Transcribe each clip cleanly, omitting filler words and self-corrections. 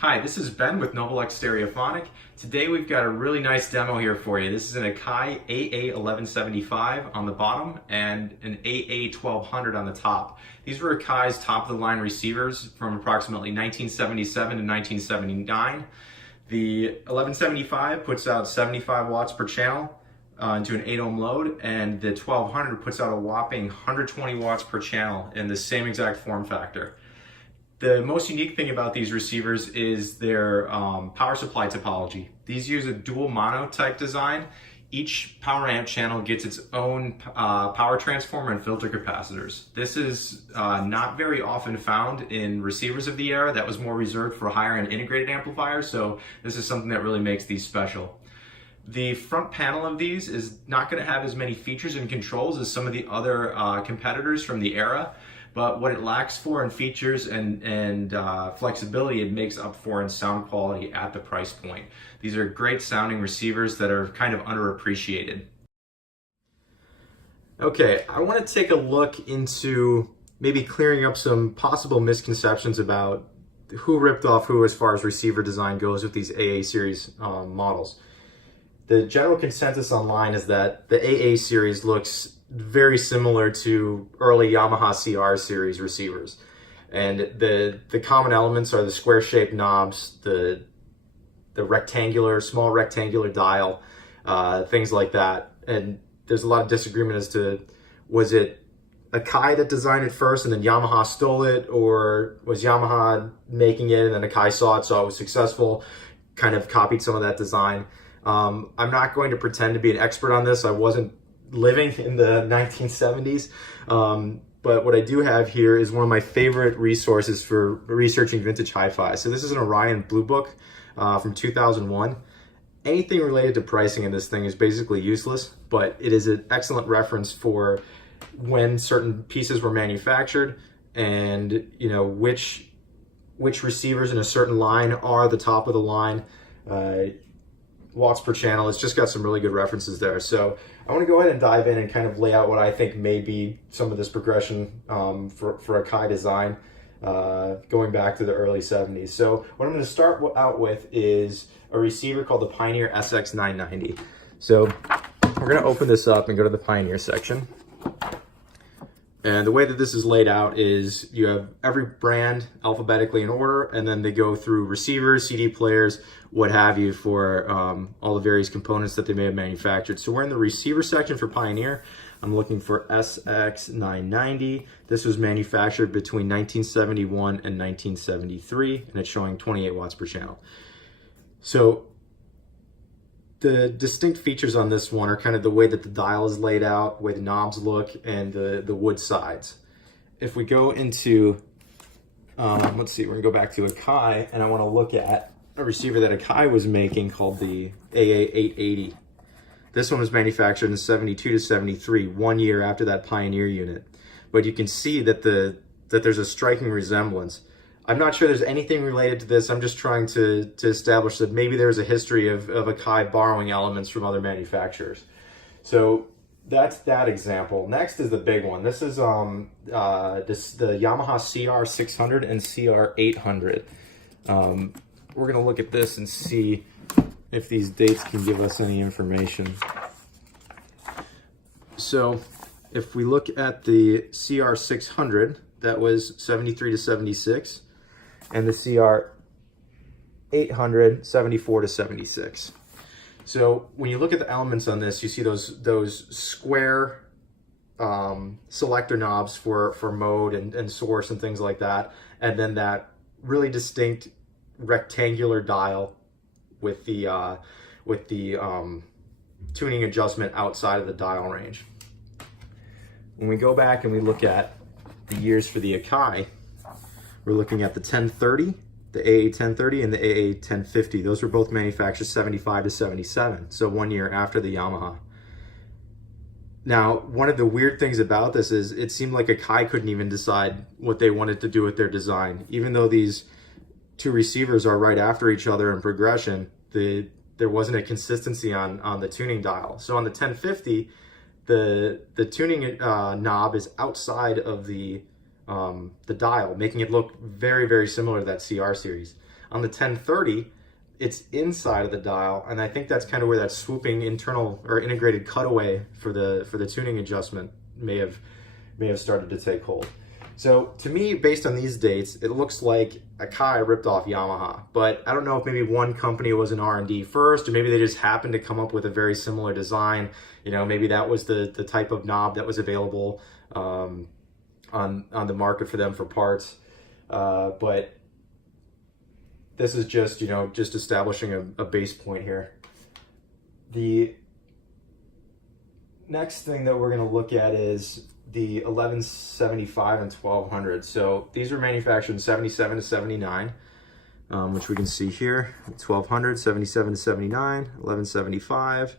Hi, this is Ben with Novelex Stereophonic. Today we've got a really nice demo here for you. This is an Akai AA-1175 on the bottom and an AA-1200 on the top. These were Akai's top-of-the-line receivers from approximately 1977 to 1979. The 1175 puts out 75 watts per channel into an 8 ohm load, and the 1200 puts out a whopping 120 watts per channel in the same exact form factor. The most unique thing about these receivers is their power supply topology. These use a dual mono type design. Each power amp channel gets its own power transformer and filter capacitors. This is not very often found in receivers of the era. That was more reserved for higher end integrated amplifiers, so this is something that really makes these special. The front panel of these is not going to have as many features and controls as some of the other competitors from the era. But what it lacks for in features and flexibility, it makes up for in sound quality at the price point. These are great sounding receivers that are kind of underappreciated. Okay, I want to take a look into maybe clearing up some possible misconceptions about who ripped off who as far as receiver design goes with these AA series models. The general consensus online is that the AA series looks very similar to early Yamaha CR series receivers. And the common elements are the square-shaped knobs, the small rectangular dial, things like that. And there's a lot of disagreement as to, was it Akai that designed it first and then Yamaha stole it, or was Yamaha making it and then Akai saw it was successful, kind of copied some of that design. I'm not going to pretend to be an expert on this. I wasn't living in the 1970s, but what I do have here is one of my favorite resources for researching vintage hi-fi. So this is an Orion Blue Book from 2001. Anything related to pricing in this thing is basically useless, but it is an excellent reference for when certain pieces were manufactured and which receivers in a certain line are the top of the line. Watts per channel. It's just got some really good references there. So I want to go ahead and dive in and kind of lay out what I think may be some of this progression for Akai design going back to the early 70s. So what I'm going to start out with is a receiver called the Pioneer SX990. So we're going to open this up and go to the Pioneer section. And the way that this is laid out is you have every brand alphabetically in order, and then they go through receivers, CD players, what have you, for all the various components that they may have manufactured. So we're in the receiver section for Pioneer. I'm looking for SX990. This was manufactured between 1971 and 1973, and it's showing 28 watts per channel. So the distinct features on this one are kind of the way that the dial is laid out, the way the knobs look, and the wood sides. If we go into, let's see, we're gonna go back to Akai, and I wanna look at a receiver that Akai was making called the AA-880. This one was manufactured in 72 to 73, 1 year after that Pioneer unit. But you can see that that there's a striking resemblance. I'm not sure there's anything related to this. I'm just trying to establish that maybe there's a history of Akai borrowing elements from other manufacturers. So that's that example. Next is the big one. This is the Yamaha CR600 and CR800. We're gonna look at this and see if these dates can give us any information. So if we look at the CR600, that was 73 to 76. And the CR800, 74 to 76. So when you look at the elements on this, you see those square selector knobs for mode and source and things like that, and then that really distinct rectangular dial with the tuning adjustment outside of the dial range. When we go back and we look at the years for the Akai, we're looking at the 1030, the AA-1030, and the AA-1050. Those were both manufactured 75 to 77, so 1 year after the Yamaha. Now, one of the weird things about this is it seemed like Akai couldn't even decide what they wanted to do with their design. Even though these two receivers are right after each other in progression, there wasn't a consistency on the tuning dial. So on the 1050, the tuning knob is outside of the dial, making it look very, very similar to that CR series. On the 1030, it's inside of the dial, and I think that's kind of where that swooping internal or integrated cutaway for the tuning adjustment may have started to take hold. So to me, based on these dates, it looks like Akai ripped off Yamaha, but I don't know if maybe one company was in R&D first, or maybe they just happened to come up with a very similar design. You know, maybe that was the type of knob that was available on the market for them for parts. But this is just, you know, just establishing a base point here. The next thing that we're going to look at is the 1175 and 1200. So these are manufactured in 77 to 79, which we can see here. 1200, 77 to 79, 1175,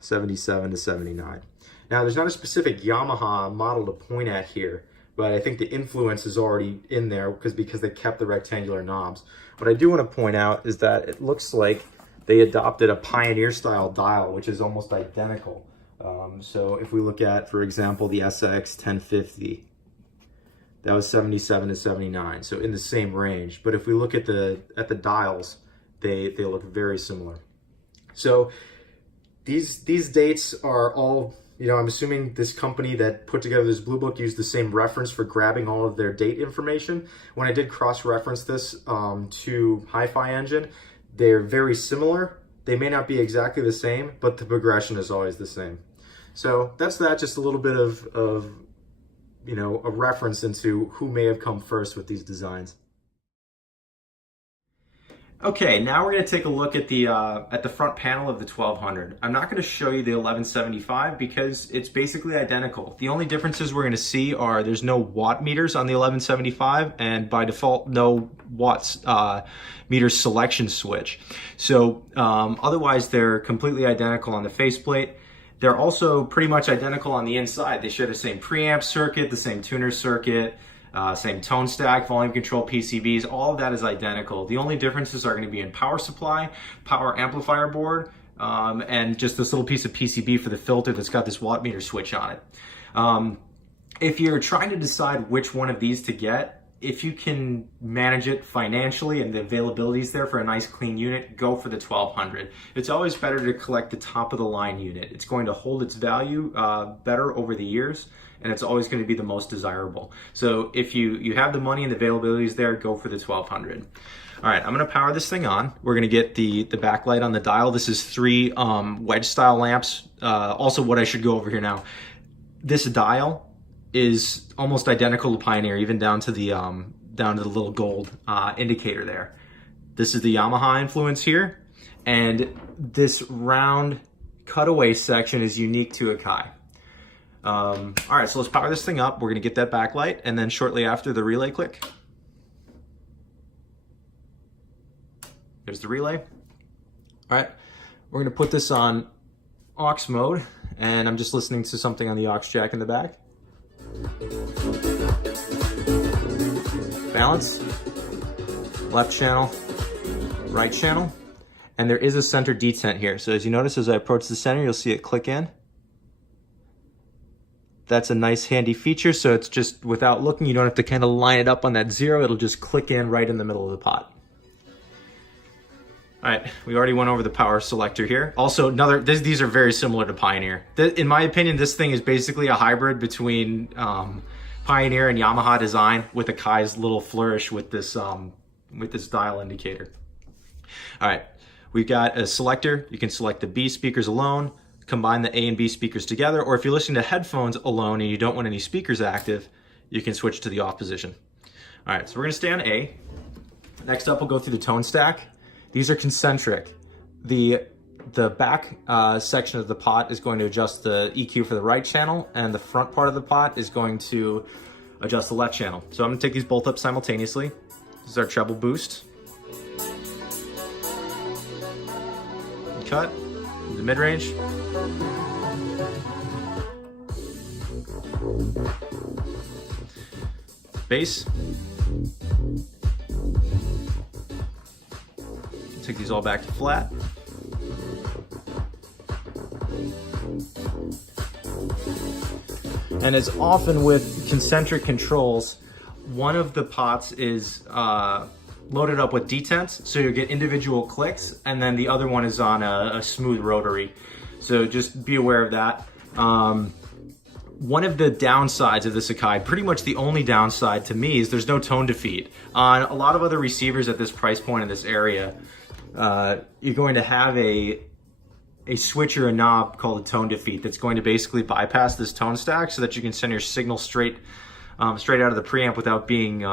77 to 79. Now there's not a specific Yamaha model to point at here, but I think the influence is already in there because they kept the rectangular knobs. What I do want to point out is that it looks like they adopted a Pioneer style dial, which is almost identical. So if we look at, for example, the SX-1050, that was 77 to 79, so in the same range. But if we look at the dials, they look very similar. So these dates are all, you know, I'm assuming this company that put together this blue book used the same reference for grabbing all of their date information. When I did cross-reference this to Hi-Fi Engine, they're very similar. They may not be exactly the same, but the progression is always the same. So that's that, just a little bit of you know, a reference into who may have come first with these designs. Okay, now we're going to take a look at the front panel of the 1200. I'm not going to show you the 1175 because it's basically identical. The only differences we're going to see are there's no watt meters on the 1175, and by default no watts meter selection switch. So otherwise they're completely identical on the faceplate. They're also pretty much identical on the inside. They share the same preamp circuit, the same tuner circuit, same tone stack, volume control PCBs, all of that is identical. The only differences are going to be in power supply, power amplifier board, and just this little piece of PCB for the filter that's got this watt meter switch on it. If you're trying to decide which one of these to get, if you can manage it financially and the availability is there for a nice clean unit, go for the 1200. It's always better to collect the top of the line unit. It's going to hold its value better over the years, and it's always going to be the most desirable. So if you have the money and the availability is there, go for the 1200. All right, I'm going to power this thing on. We're going to get the backlight on the dial. This is 3 wedge style lamps. Also, what I should go over here now, this dial is almost identical to Pioneer, even down to the little gold indicator there. This is the Yamaha influence here, and this round cutaway section is unique to Akai. All right, so let's power this thing up. We're gonna get that backlight, and then shortly after, the relay click. There's the relay. All right, we're gonna put this on aux mode, and I'm just listening to something on the aux jack in the back. Balance, left channel, right channel, and there is a center detent here. So as you notice, as I approach the center, you'll see it click in. That's a nice handy feature, so it's just without looking, you don't have to kind of line it up on that 0, it'll just click in right in the middle of the pot. All right, we already went over the power selector here. Also, these are very similar to Pioneer. In my opinion, this thing is basically a hybrid between Pioneer and Yamaha design, with Akai's little flourish with this dial indicator. All right, we've got a selector. You can select the B speakers alone, combine the A and B speakers together, or if you're listening to headphones alone and you don't want any speakers active, you can switch to the off position. All right, so we're gonna stay on A. Next up, we'll go through the tone stack. These are concentric. The back section of the pot is going to adjust the EQ for the right channel, and the front part of the pot is going to adjust the left channel. So I'm gonna take these both up simultaneously. This is our treble boost. Cut, the mid-range. Bass. Take these all back to flat. And as often with concentric controls, one of the pots is loaded up with detents, so you'll get individual clicks, and then the other one is on a smooth rotary. So just be aware of that. One of the downsides of this Akai, pretty much the only downside to me, is there's no tone defeat. On a lot of other receivers at this price point in this area, you're going to have a switch or a knob called a tone defeat that's going to basically bypass this tone stack so that you can send your signal straight out of the preamp without being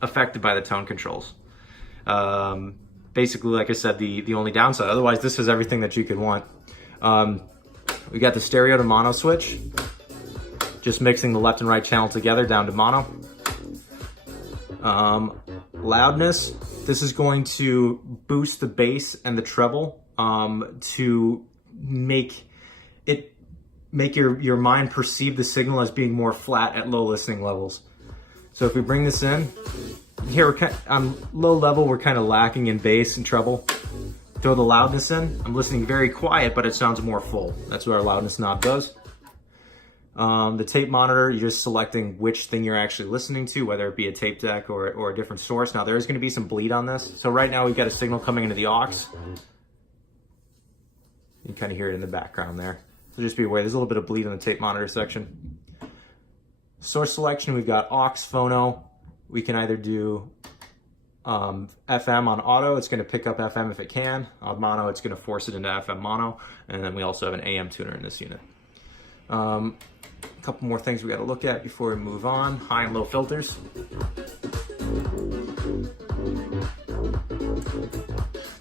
affected by the tone controls. Basically, like I said, the only downside. Otherwise, this is everything that you could want. We got the stereo to mono switch, just mixing the left and right channel together down to mono. Loudness, this is going to boost the bass and the treble to make your mind perceive the signal as being more flat at low listening levels. So if we bring this in, here on low level, we're kind of lacking in bass and treble. Throw the loudness in, I'm listening very quiet, but it sounds more full. That's what our loudness knob does. The tape monitor, you're just selecting which thing you're actually listening to, whether it be a tape deck or a different source. Now there's gonna be some bleed on this. So right now we've got a signal coming into the aux. You can kind of hear it in the background there. So just be aware, there's a little bit of bleed in the tape monitor section. Source selection, we've got aux, phono. We can either do FM on auto, it's going to pick up FM if it can. On mono, it's going to force it into FM mono. And then we also have an AM tuner in this unit. A couple more things we got to look at before we move on. High and low filters.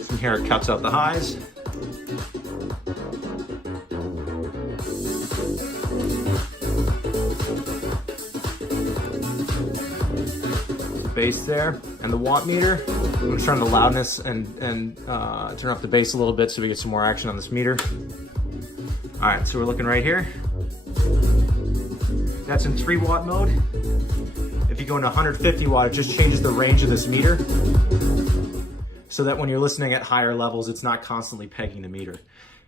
From here it cuts out the highs. Bass there, and the watt meter. I'm going to turn the loudness and turn up the bass a little bit so we get some more action on this meter. All right, so we're looking right here. That's in 3 watt mode. If you go into 150 watt, it just changes the range of this meter so that when you're listening at higher levels, it's not constantly pegging the meter.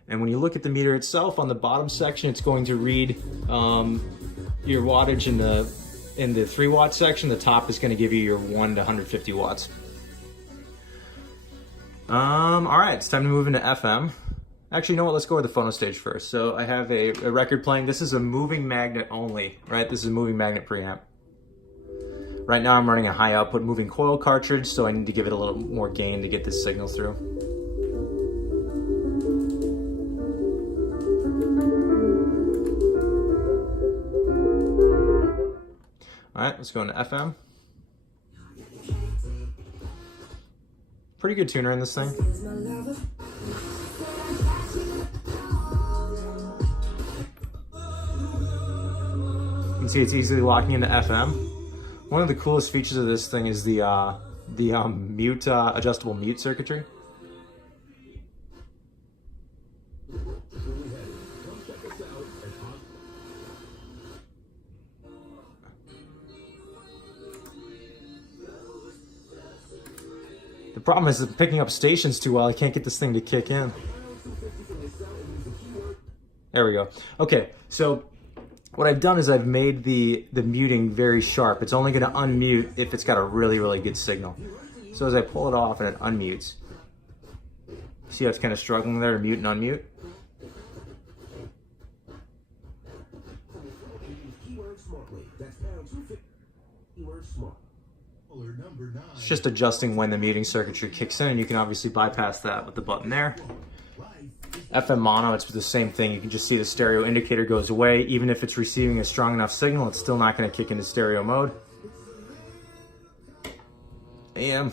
And when you look at the meter itself, on the bottom section, it's going to read your wattage in the 3 watt section. The top is going to give you your 1 to 150 watts. All right, it's time to move into FM. Actually, you know what? Let's go with the phono stage first. So I have a record playing. This is a moving magnet only, right? This is a moving magnet preamp. Right now I'm running a high output moving coil cartridge, so I need to give it a little more gain to get this signal through. All right, let's go into FM. Pretty good tuner in this thing. You can see it's easily locking into FM. One of the coolest features of this thing is the adjustable mute circuitry. The problem is that picking up stations too well, I can't get this thing to kick in. There we go. Okay, so what I've done is I've made the muting very sharp. It's only going to unmute if it's got a really, really good signal. So as I pull it off and it unmutes, see how it's kind of struggling there to mute and unmute? It's just adjusting when the muting circuitry kicks in, and you can obviously bypass that with the button there. FM mono, it's the same thing. You can just see the stereo indicator goes away. Even if it's receiving a strong enough signal, it's still not going to kick into stereo mode. AM.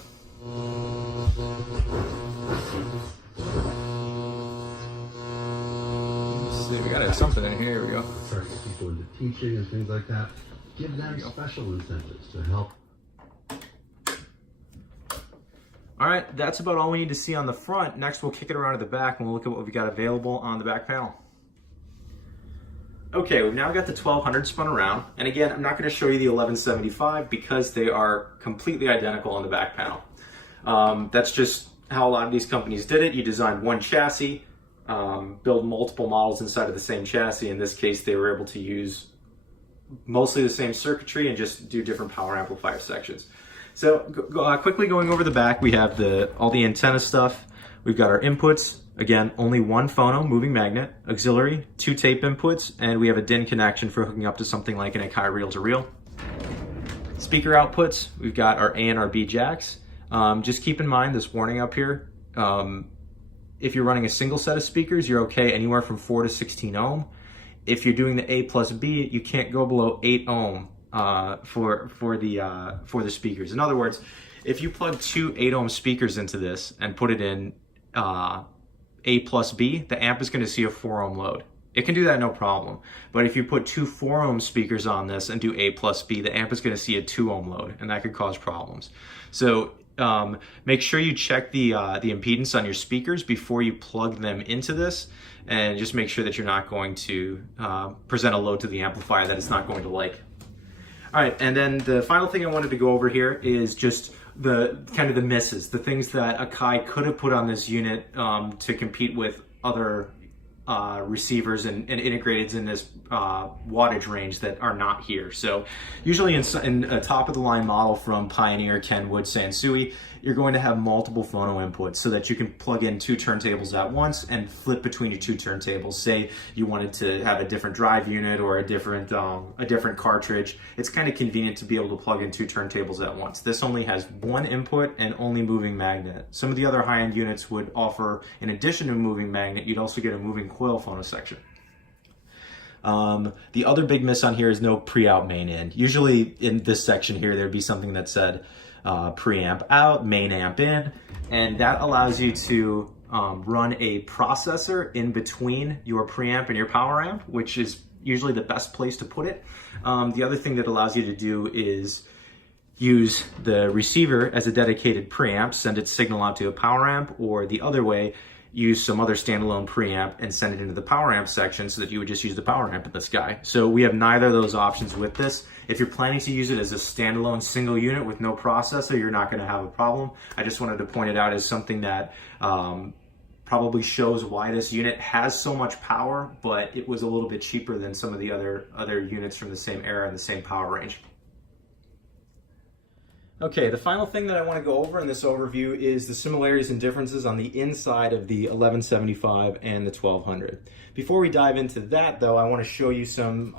Let's see, we got something in here. Here we go. Try to get people into teaching and things like that. Give them special incentives to help. All right, that's about all we need to see on the front. Next, we'll kick it around to the back and we'll look at what we got available on the back panel. Okay, we've now got the 1200 spun around. And again, I'm not gonna show you the 1175 because they are completely identical on the back panel. That's just how a lot of these companies did it. You design one chassis, build multiple models inside of the same chassis. In this case, they were able to use mostly the same circuitry and just do different power amplifier sections. So quickly going over the back, we have all the antenna stuff. We've got our inputs. Again, only one phono moving magnet, auxiliary, 2 tape inputs, and we have a DIN connection for hooking up to something like an Akai reel-to-reel. Speaker outputs, we've got our A and our B jacks. Just keep in mind this warning up here. If you're running a single set of speakers, you're okay anywhere from 4 to 16 ohm. If you're doing the A plus B, you can't go below 8 ohm for the speakers. In other words, if you plug 2 8 ohm speakers into this and put it in A plus B, the amp is going to see a 4 ohm load. It can do that no problem. But if you put 2 4 ohm speakers on this and do A plus B, the amp is going to see a 2 ohm load, and that could cause problems. So make sure you check the impedance on your speakers before you plug them into this, and just make sure that you're not going to present a load to the amplifier that it's not going to like. All right, and then the final thing I wanted to go over here is just the kind of the misses, the things that Akai could have put on this unit to compete with other receivers and integrateds in this wattage range that are not here. So usually in a top of the line model from Pioneer, Kenwood, Sansui, you're going to have multiple phono inputs so that you can plug in 2 turntables at once and flip between your 2 turntables. Say you wanted to have a different drive unit or a different cartridge. It's kind of convenient to be able to plug in 2 turntables at once. This only has 1 input and only moving magnet. Some of the other high-end units would offer, in addition to a moving magnet, you'd also get a moving coil phono section. The other big miss on here is no pre-out main in. Usually in this section here, there'd be something that said preamp out, main amp in, and that allows you to run a processor in between your preamp and your power amp, which is usually the best place to put it. The other thing that allows you to do is use the receiver as a dedicated preamp, send its signal out to a power amp, or the other way, use some other standalone preamp and send it into the power amp section so that you would just use the power amp in this guy. So we have neither of those options with this. If you're planning to use it as a standalone single unit with no processor, you're not going to have a problem. I just wanted to point it out as something that probably shows why this unit has so much power, but it was a little bit cheaper than some of the other units from the same era and the same power range. Okay, the final thing that I want to go over in this overview is the similarities and differences on the inside of the 1175 and the 1200. Before we dive into that though, I want to show you some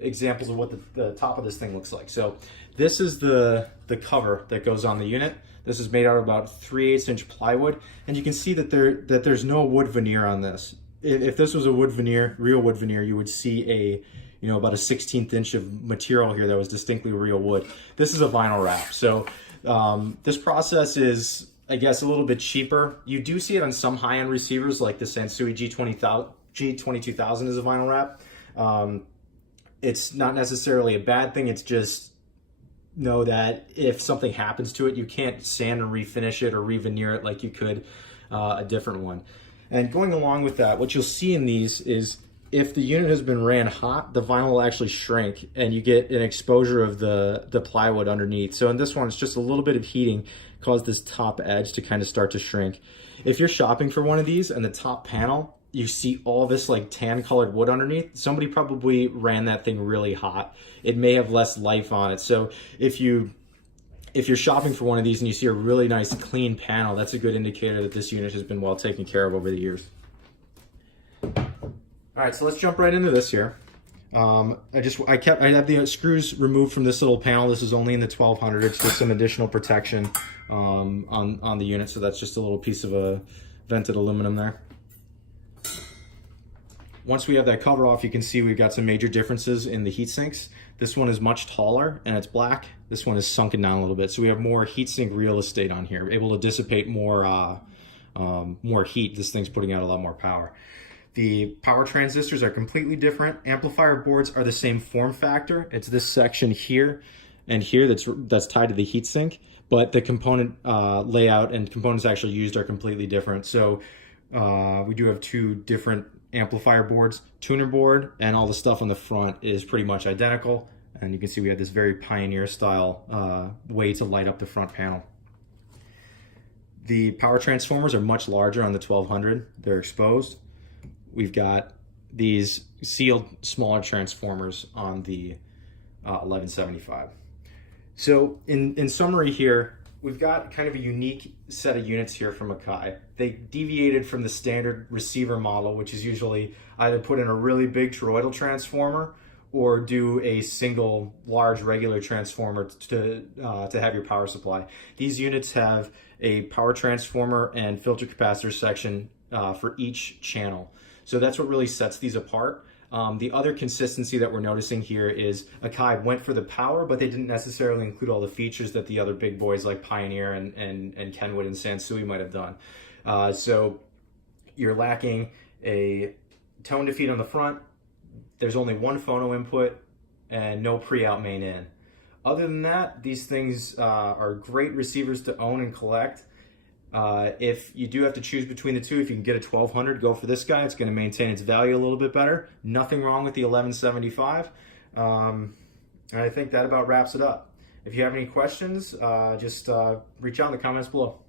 examples of what the top of this thing looks like. So this is the cover that goes on the unit. This is made out of about 3/8 inch plywood, and you can see that there's no wood veneer on this. If this was a wood veneer, real wood veneer, you would see about a 1/16 inch of material here that was distinctly real wood. This is a vinyl wrap. So this process is, I guess, a little bit cheaper. You do see it on some high-end receivers like the Sansui G22,000 is a vinyl wrap. It's not necessarily a bad thing. It's just know that if something happens to it, you can't sand and refinish it or re-veneer it like you could a different one. And going along with that, what you'll see in these is if the unit has been ran hot, the vinyl will actually shrink and you get an exposure of the plywood underneath. So in this one, it's just a little bit of heating caused this top edge to kind of start to shrink. If you're shopping for one of these and the top panel, you see all this like tan colored wood underneath, somebody probably ran that thing really hot. It may have less life on it. So if you're shopping for one of these and you see a really nice clean panel, that's a good indicator that this unit has been well taken care of over the years. All right, so let's jump right into this here. I have the screws removed from this little panel. This is only in the 1200. It's just some additional protection on the unit. So that's just a little piece of vented aluminum there. Once we have that cover off, you can see we've got some major differences in the heat sinks. This one is much taller and it's black. This one is sunken down a little bit. So we have more heat sink real estate on here, able to dissipate more heat. This thing's putting out a lot more power. The power transistors are completely different. Amplifier boards are the same form factor. It's this section here and here that's tied to the heatsink, but the component layout and components actually used are completely different. So we do have 2 different amplifier boards. Tuner board and all the stuff on the front is pretty much identical. And you can see we have this very Pioneer style way to light up the front panel. The power transformers are much larger on the 1200. They're exposed. We've got these sealed smaller transformers on the 1175. So in summary here, we've got kind of a unique set of units here from Akai. They deviated from the standard receiver model, which is usually either put in a really big toroidal transformer or do a single large regular transformer to have your power supply. These units have a power transformer and filter capacitor section for each channel. So that's what really sets these apart. The other consistency that we're noticing here is Akai went for the power, but they didn't necessarily include all the features that the other big boys like Pioneer and Kenwood and Sansui might have done. So you're lacking a tone defeat on the front. There's only one phono input and no pre-out main in. Other than that, these things are great receivers to own and collect. If you do have to choose between the two, if you can get a 1200, go for this guy. It's going to maintain its value a little bit better. Nothing wrong with the 1175. And I think that about wraps it up. If you have any questions, just reach out in the comments below.